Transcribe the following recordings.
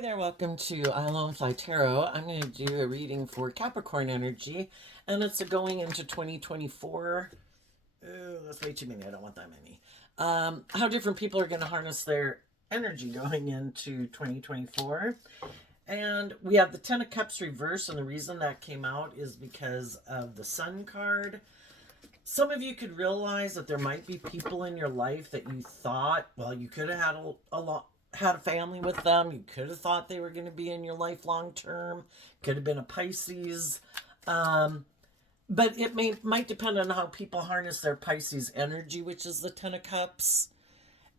Hi there, welcome to I Alone Fly Tarot. I'm going to do a reading for Capricorn energy, and it's a going into 2024. Oh, that's way too many. I don't want that many. How different people are going to harness their energy going into 2024. And we have the Ten of Cups reverse, and the reason that came out is because of the Sun card. Some of you could realize that there might be people in your life that you thought, well, you could have had a lot, had a family with them. You could have thought they were going to be in your life long term. Could have been a Pisces. But it might depend on how people harness their Pisces energy, which is the Ten of Cups.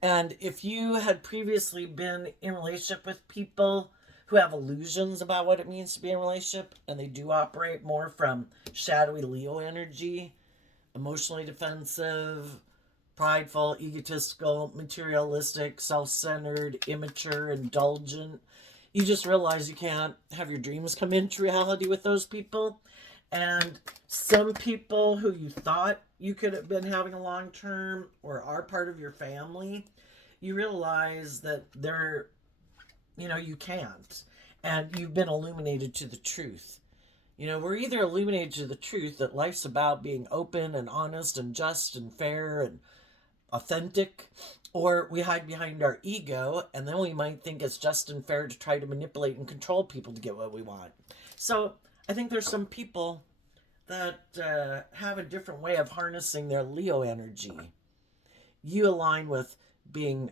And if you had previously been in relationship with people who have illusions about what it means to be in a relationship, and they do operate more from shadowy Leo energy, emotionally defensive, prideful, egotistical, materialistic, self-centered, immature, indulgent. You just realize you can't have your dreams come into reality with those people. And some people who you thought you could have been having a long term or are part of your family, you realize that you can't. And you've been illuminated to the truth. We're either illuminated to the truth that life's about being open and honest and just and fair and authentic, or we hide behind our ego, and then we might think it's just and fair to try to manipulate and control people to get what we want. So I think there's some people that have a different way of harnessing their Leo energy. You align with being,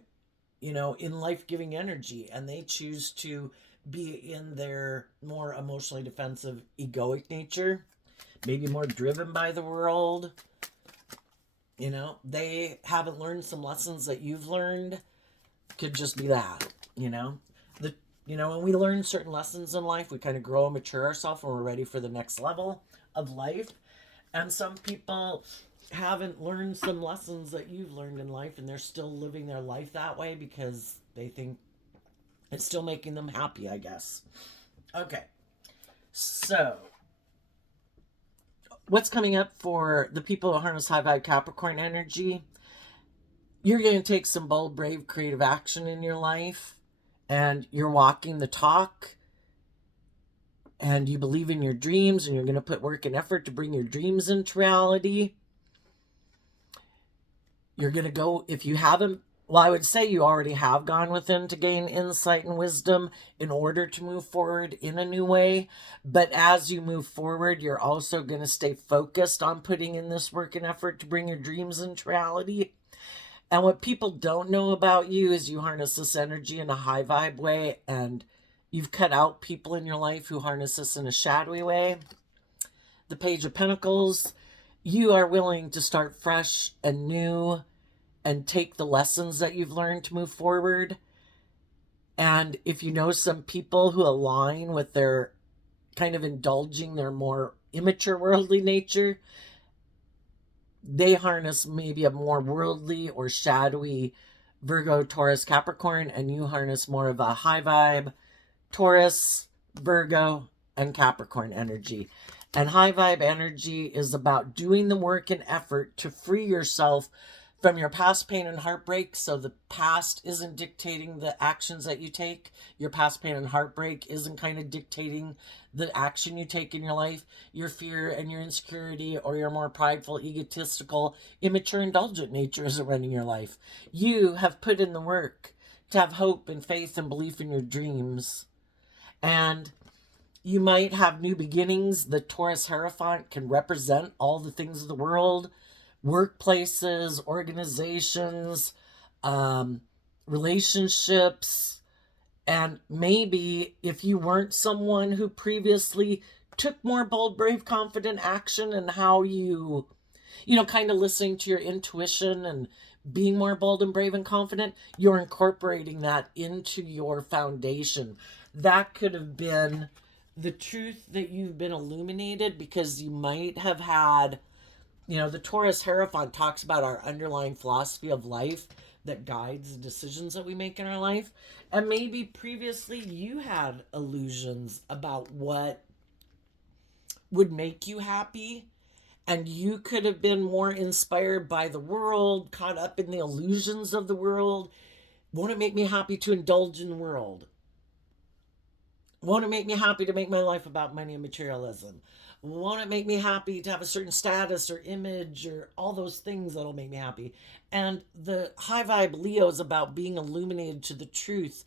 in life-giving energy, and they choose to be in their more emotionally defensive, egoic nature, maybe more driven by the world. They haven't learned some lessons that you've learned. Could just be that. When we learn certain lessons in life, we kind of grow and mature ourselves when we're ready for the next level of life. And some people haven't learned some lessons that you've learned in life, and they're still living their life that way because they think it's still making them happy, I guess. Okay. So, what's coming up for the people who harness high vibe Capricorn energy? You're going to take some bold, brave, creative action in your life, and you're walking the talk, and you believe in your dreams, and you're going to put work and effort to bring your dreams into reality. You're going to go, if you haven't, well, I would say you already have gone within to gain insight and wisdom in order to move forward in a new way. But as you move forward, you're also going to stay focused on putting in this work and effort to bring your dreams into reality. And what people don't know about you is you harness this energy in a high vibe way, and you've cut out people in your life who harness this in a shadowy way. The Page of Pentacles, you are willing to start fresh and new and take the lessons that you've learned to move forward. And if you know some people who align with their kind of indulging their more immature worldly nature, they harness maybe a more worldly or shadowy Virgo, Taurus, Capricorn, and you harness more of a high vibe Taurus, Virgo, and Capricorn energy. And high vibe energy is about doing the work and effort to free yourself from your past pain and heartbreak, so the past isn't dictating the actions that you take. Your past pain and heartbreak isn't kind of dictating the action you take in your life. Your fear and your insecurity or your more prideful, egotistical, immature, indulgent nature isn't running your life. You have put in the work to have hope and faith and belief in your dreams. And you might have new beginnings. The Taurus Hierophant can represent all the things of the world, workplaces, organizations, relationships. And maybe if you weren't someone who previously took more bold, brave, confident action, and how you kind of listening to your intuition and being more bold and brave and confident, you're incorporating that into your foundation. That could have been the truth that you've been illuminated, because you might have had, the Taurus Hierophant talks about our underlying philosophy of life that guides the decisions that we make in our life. And maybe previously you had illusions about what would make you happy, and you could have been more inspired by the world, caught up in the illusions of the world. Won't it make me happy to indulge in the world? Won't it make me happy to make my life about money and materialism? Won't it make me happy to have a certain status or image or all those things that'll make me happy? And the high vibe Leo is about being illuminated to the truth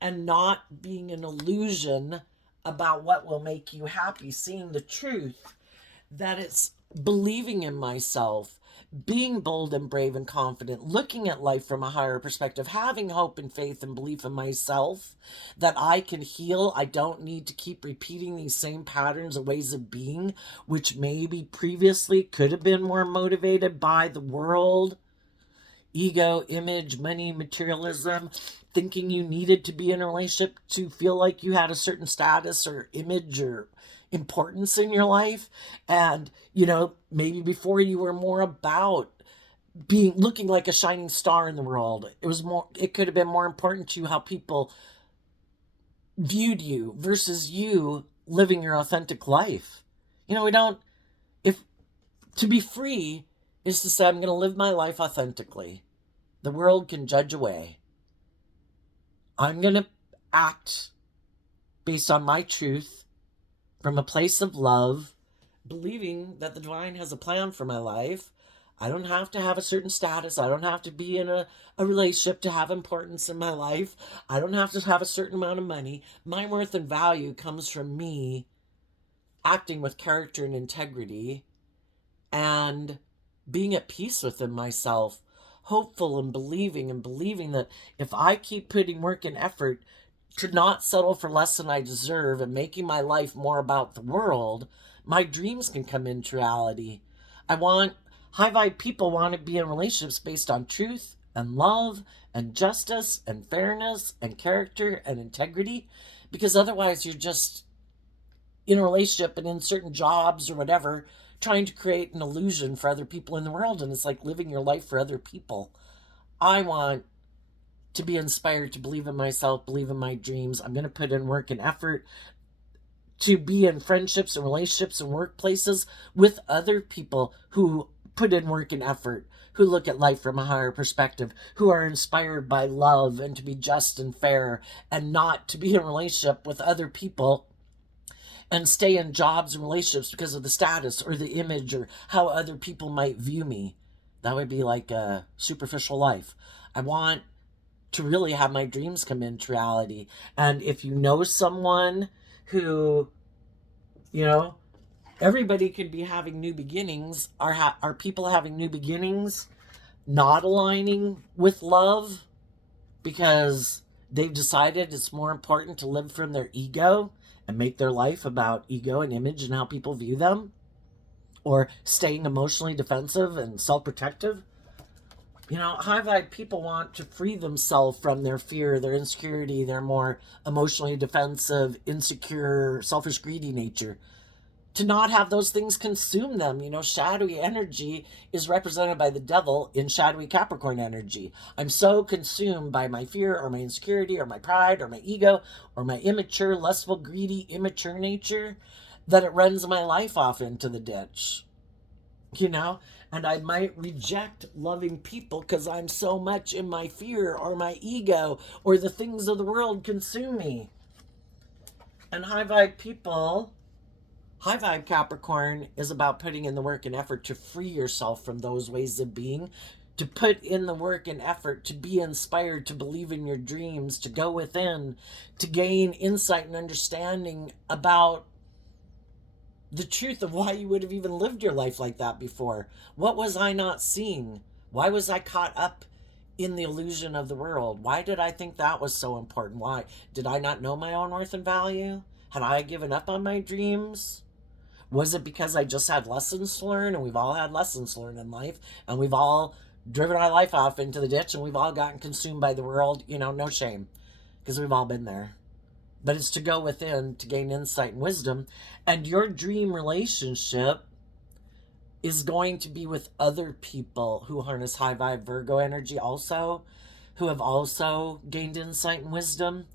and not being an illusion about what will make you happy, seeing the truth, that it's believing in myself, being bold and brave and confident, looking at life from a higher perspective, having hope and faith and belief in myself that I can heal. I don't need to keep repeating these same patterns of ways of being, which maybe previously could have been more motivated by the world, ego, image, money, materialism, thinking you needed to be in a relationship to feel like you had a certain status or image or importance in your life. And, maybe before you were more about being looking like a shining star in the world. It could have been more important to you how people viewed you versus you living your authentic life. We don't, if to be free is to say, I'm going to live my life authentically. The world can judge away. I'm going to act based on my truth from a place of love, believing that the divine has a plan for my life. I don't have to have a certain status. I don't have to be in a relationship to have importance in my life. I don't have to have a certain amount of money. My worth and value comes from me acting with character and integrity and being at peace within myself, hopeful and believing that if I keep putting work and effort to not settle for less than I deserve and making my life more about the world, my dreams can come into reality. High vibe people want to be in relationships based on truth and love and justice and fairness and character and integrity, because otherwise you're just in a relationship and in certain jobs or whatever, trying to create an illusion for other people in the world. And it's like living your life for other people. I want to be inspired to believe in myself, believe in my dreams. I'm going to put in work and effort to be in friendships and relationships and workplaces with other people who put in work and effort, who look at life from a higher perspective, who are inspired by love and to be just and fair, and not to be in a relationship with other people and stay in jobs and relationships because of the status or the image or how other people might view me. That would be like a superficial life. I want to really have my dreams come into reality. And if you know someone who, everybody could be having new beginnings. Are people having new beginnings not aligning with love because they've decided it's more important to live from their ego and make their life about ego and image and how people view them, or staying emotionally defensive and self-protective? High vibe people want to free themselves from their fear, their insecurity, their more emotionally defensive, insecure, selfish, greedy nature. To not have those things consume them. Shadowy energy is represented by the devil in shadowy Capricorn energy. I'm so consumed by my fear or my insecurity or my pride or my ego or my immature, lustful, greedy, immature nature that it runs my life off into the ditch. And I might reject loving people because I'm so much in my fear or my ego or the things of the world consume me. And high vibe Capricorn is about putting in the work and effort to free yourself from those ways of being, to put in the work and effort to be inspired, to believe in your dreams, to go within, to gain insight and understanding about the truth of why you would have even lived your life like that before. What was I not seeing? Why was I caught up in the illusion of the world? Why did I think that was so important? Why did I not know my own worth and value? Had I given up on my dreams? Was it because I just had lessons to learn? And we've all had lessons to learn in life, and we've all driven our life off into the ditch, and we've all gotten consumed by the world. No shame, because we've all been there. But it's to go within to gain insight and wisdom. And your dream relationship is going to be with other people who harness high vibe Virgo energy also, who have also gained insight and wisdom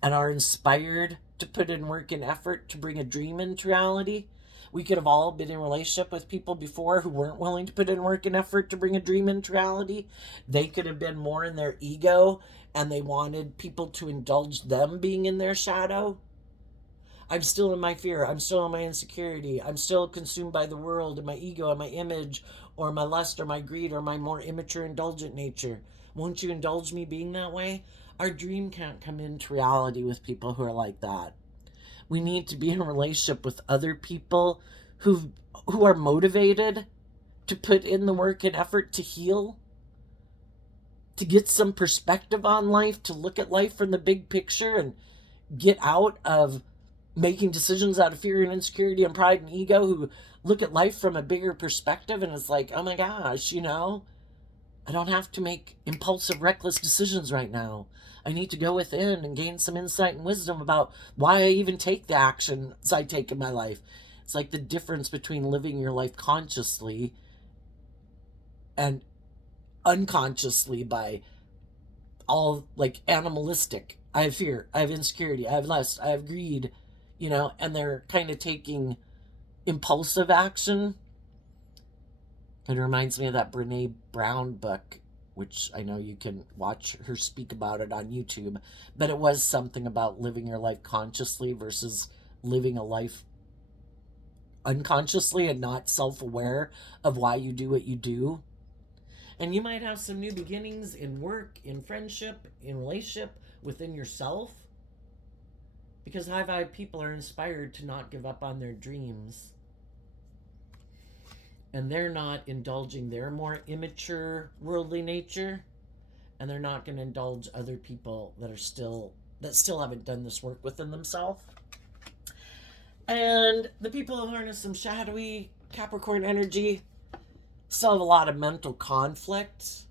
and are inspired to put in work and effort to bring a dream into reality. We could have all been in a relationship with people before who weren't willing to put in work and effort to bring a dream into reality. They could have been more in their ego and they wanted people to indulge them being in their shadow. I'm still in my fear. I'm still in my insecurity. I'm still consumed by the world and my ego and my image or my lust or my greed or my more immature, indulgent nature. Won't you indulge me being that way? Our dream can't come into reality with people who are like that. We need to be in a relationship with other people who are motivated to put in the work and effort to heal, to get some perspective on life, to look at life from the big picture and get out of making decisions out of fear and insecurity and pride and ego, who look at life from a bigger perspective and it's like, oh my gosh, I don't have to make impulsive, reckless decisions right now. I need to go within and gain some insight and wisdom about why I even take the actions I take in my life. It's like the difference between living your life consciously and unconsciously by all like animalistic. I have fear, I have insecurity, I have lust, I have greed, and they're kind of taking impulsive action. It reminds me of that Brene Brown book, which I know you can watch her speak about it on YouTube, but it was something about living your life consciously versus living a life unconsciously and not self-aware of why you do what you do. And you might have some new beginnings in work, in friendship, in relationship, within yourself. Because high vibe people are inspired to not give up on their dreams. And they're not indulging their more immature worldly nature. And they're not going to indulge other people that still haven't done this work within themselves. And the people who harness some shadowy Capricorn energy still have a lot of mental conflict.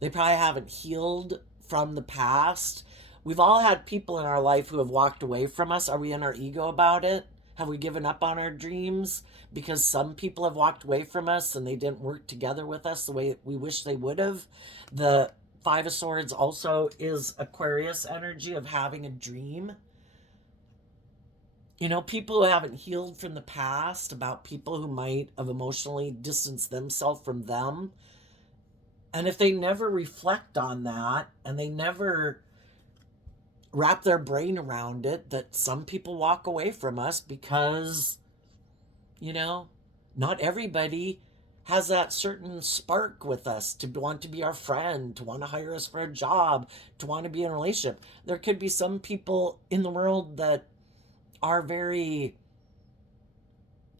They probably haven't healed from the past. We've all had people in our life who have walked away from us. Are we in our ego about it? Have we given up on our dreams because some people have walked away from us and they didn't work together with us the way we wish they would have? The Five of Swords also is Aquarius energy of having a dream. People who haven't healed from the past about people who might have emotionally distanced themselves from them. And if they never reflect on that and they never wrap their brain around it, that some people walk away from us because, not everybody has that certain spark with us to want to be our friend, to want to hire us for a job, to want to be in a relationship. There could be some people in the world that are pretty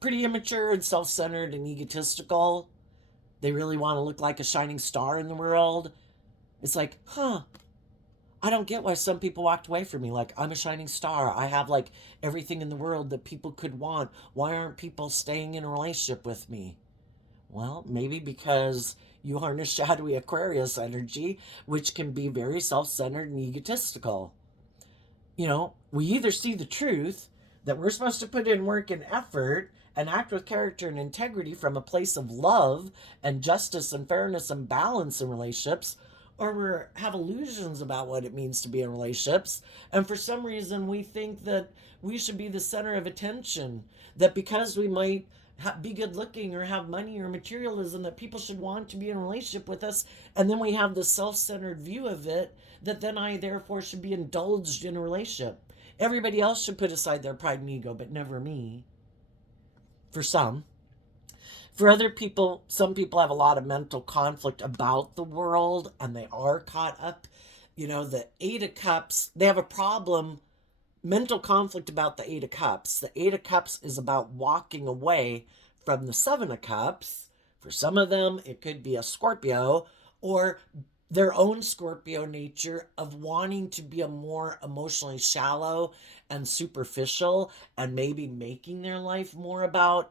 immature and self-centered and egotistical. They really want to look like a shining star in the world. It's like, I don't get why some people walked away from me. Like, I'm a shining star. I have like everything in the world that people could want. Why aren't people staying in a relationship with me? Well, maybe because you harness shadowy Aquarius energy, which can be very self-centered and egotistical. We either see the truth that we're supposed to put in work and effort and act with character and integrity from a place of love and justice and fairness and balance in relationships, or we have illusions about what it means to be in relationships. And for some reason, we think that we should be the center of attention, that because we might be good looking or have money or materialism, that people should want to be in a relationship with us. And then we have this self-centered view of it, that then I therefore should be indulged in a relationship. Everybody else should put aside their pride and ego, but never me. For some. For other people, some people have a lot of mental conflict about the world and they are caught up. The Eight of Cups, they have a problem, mental conflict about the Eight of Cups. The Eight of Cups is about walking away from the Seven of Cups. For some of them, it could be a Scorpio or their own Scorpio nature of wanting to be a more emotionally shallow and superficial and maybe making their life more about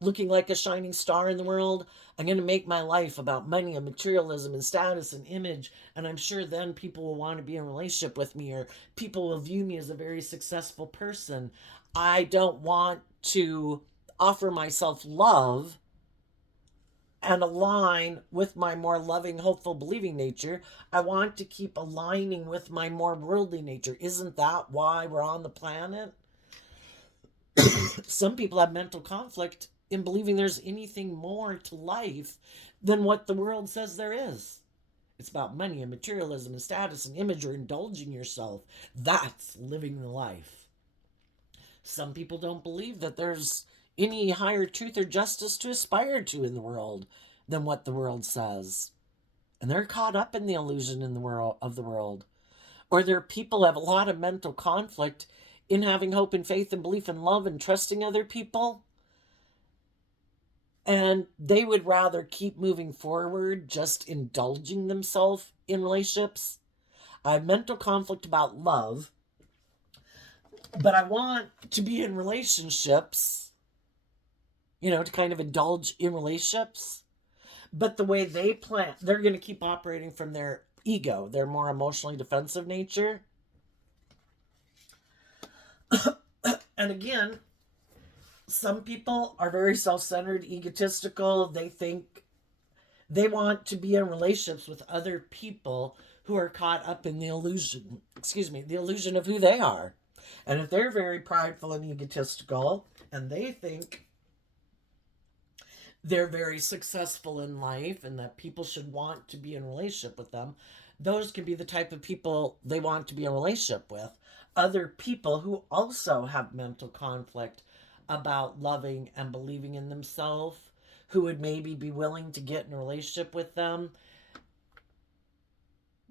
looking like a shining star in the world. I'm going to make my life about money and materialism and status and image. And I'm sure then people will want to be in a relationship with me, or people will view me as a very successful person. I don't want to offer myself love and align with my more loving, hopeful, believing nature. I want to keep aligning with my more worldly nature. Isn't that why we're on the planet? Some people have mental conflict in believing there's anything more to life than what the world says there is. It's about money and materialism and status and image or indulging yourself. That's living the life. Some people don't believe that there's any higher truth or justice to aspire to in the world than what the world says. And they're caught up in the illusion in the world of the world. Or there are people who have a lot of mental conflict in having hope and faith and belief and love and trusting other people. And they would rather keep moving forward, just indulging themselves in relationships. I have mental conflict about love, but I want to be in relationships, to kind of indulge in relationships. But the way they plan, they're going to keep operating from their ego, their more emotionally defensive nature. And again, some people are very self-centered, egotistical. They think they want to be in relationships with other people who are caught up in the illusion, the illusion of who they are. And if they're very prideful and egotistical and they think they're very successful in life and that people should want to be in a relationship with them, those can be the type of people they want to be in a relationship with. Other people who also have mental conflict about loving and believing in themselves, who would maybe be willing to get in a relationship with them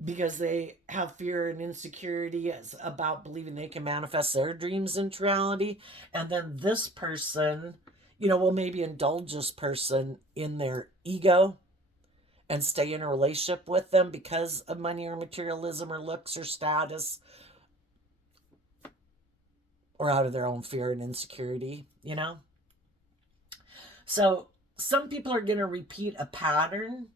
because they have fear and insecurity about believing they can manifest their dreams into reality. And then this person, will maybe indulge this person in their ego and stay in a relationship with them because of money or materialism or looks or status, or out of their own fear and insecurity, So some people are going to repeat a pattern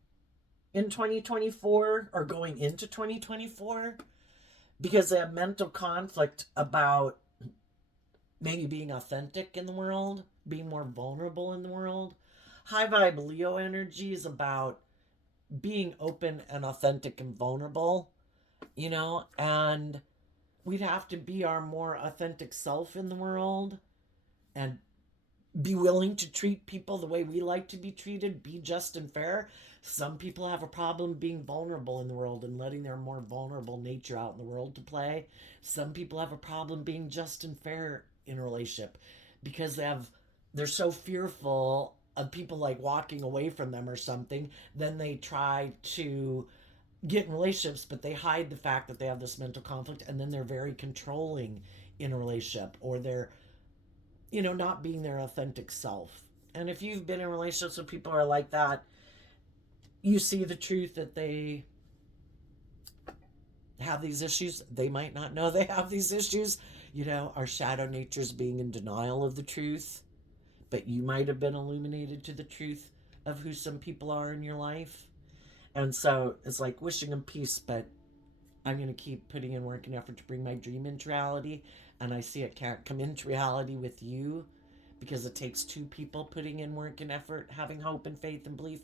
in 2024 or going into 2024 because they have mental conflict about maybe being authentic in the world, being more vulnerable in the world. High vibe Leo energy is about being open and authentic and vulnerable, and we'd have to be our more authentic self in the world and be willing to treat people the way we like to be treated, be just and fair. Some people have a problem being vulnerable in the world and letting their more vulnerable nature out in the world to play. Some people have a problem being just and fair in a relationship because they're so fearful of people like walking away from them or something. Then they try to get in relationships, but they hide the fact that they have this mental conflict, and then they're very controlling in a relationship, or they're not being their authentic self. And if you've been in relationships with people who are like that, you see the truth that they have these issues. They might not know they have these issues. Our shadow natures being in denial of the truth, but you might have been illuminated to the truth of who some people are in your life. And so it's like wishing them peace, but I'm going to keep putting in work and effort to bring my dream into reality. And I see it can't come into reality with you because it takes two people putting in work and effort, having hope and faith and belief,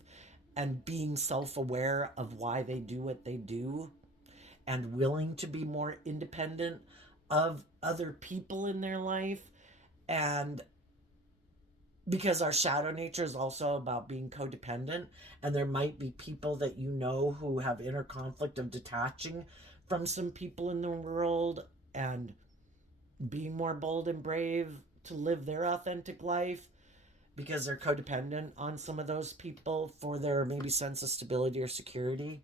and being self-aware of why they do what they do and willing to be more independent of other people in their life. And because our shadow nature is also about being codependent, and there might be people that who have inner conflict of detaching from some people in the world and being more bold and brave to live their authentic life because they're codependent on some of those people for their maybe sense of stability or security.